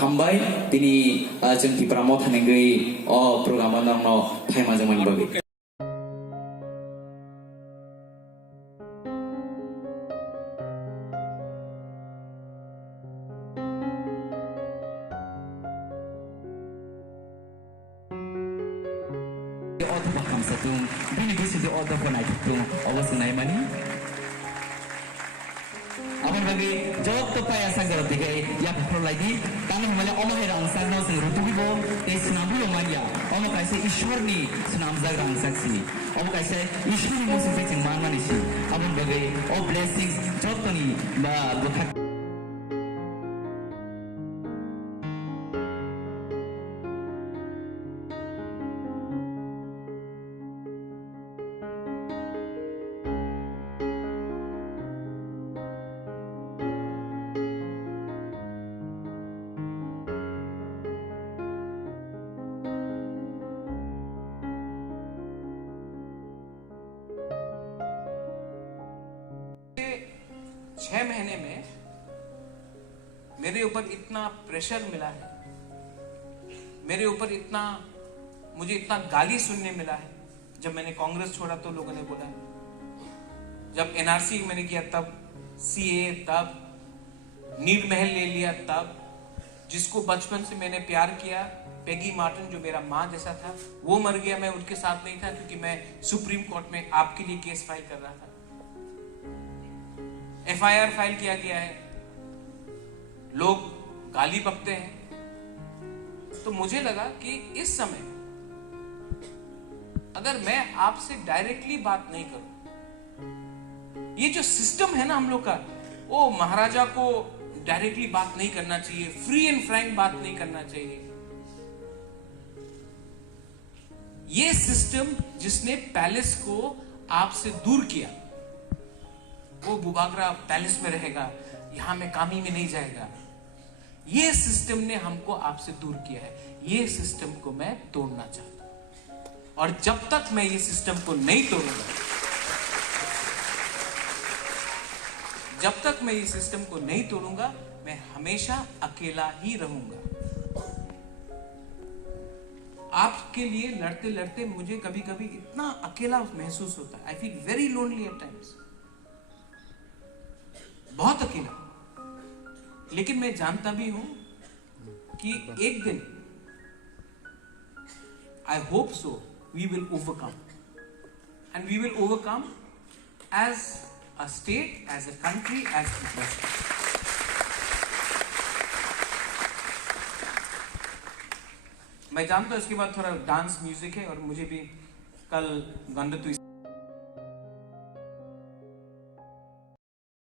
हामबाय दिनै जों टिप्रामाव थानाय प्रग्रामा नोंनाव टाइमा जों मोनबाय Auto paham satu, bini bisi di auto pun naik tu, awas naik mani. Abang bagi jawab tu payah sangat tiga, ya perlu lagi. Tangan malah Allah yang sang nau sang rutu ibu, senam bulu mania. Allah kasih Ishwar ni senam zagang saksi. Allah kasih Ishwar ni musuh fitting man manisi. Abang bagi all blessings jawab tu ni bukan. छह महीने में मेरे ऊपर इतना pressure मिला है, मेरे ऊपर मुझे इतना गाली सुनने मिला है। जब मैंने कांग्रेस छोड़ा तो लोगों ने बोला, जब एनआरसी मैंने किया तब, सीए तब, नीर महल ले लिया तब, जिसको बचपन से मैंने प्यार किया, पेगी मार्टिन जो मेरा माँ जैसा था, वो मर गया। मैं उनके साथ नहीं था क्योंकि मैं सुप्रीम कोर्ट में आपके लिए केस फाइल कर रहा था। एफआईआर फाइल किया गया है, लोग गाली बकते हैं। तो मुझे लगा कि इस समय अगर मैं आपसे डायरेक्टली बात नहीं करूं, ये जो सिस्टम है ना हम लोग का, वो महाराजा को डायरेक्टली बात नहीं करना चाहिए, फ्री एंड फ्रैंक बात नहीं करना चाहिए। ये सिस्टम जिसने पैलेस को आपसे दूर किया, वो बुबागरा पैलेस में रहेगा, यहां में कामी में नहीं जाएगा। ये सिस्टम ने हमको आपसे दूर किया है। ये सिस्टम को मैं तोड़ना चाहता हूं, और जब तक मैं ये सिस्टम को नहीं तोड़ूंगा, जब तक मैं ये सिस्टम को नहीं तोड़ूंगा, मैं हमेशा अकेला ही रहूंगा। आपके लिए लड़ते लड़ते मुझे कभी कभी इतना अकेला महसूस होता है। I feel very lonely at times, बहुत अकेला। लेकिन मैं जानता भी हूं कि एक दिन, I hope so, we will overcome, and we will overcome as a state, as a country, as people. मैं जानता हूं इसके बाद थोड़ा डांस म्यूजिक है, और मुझे भी कल गंडतु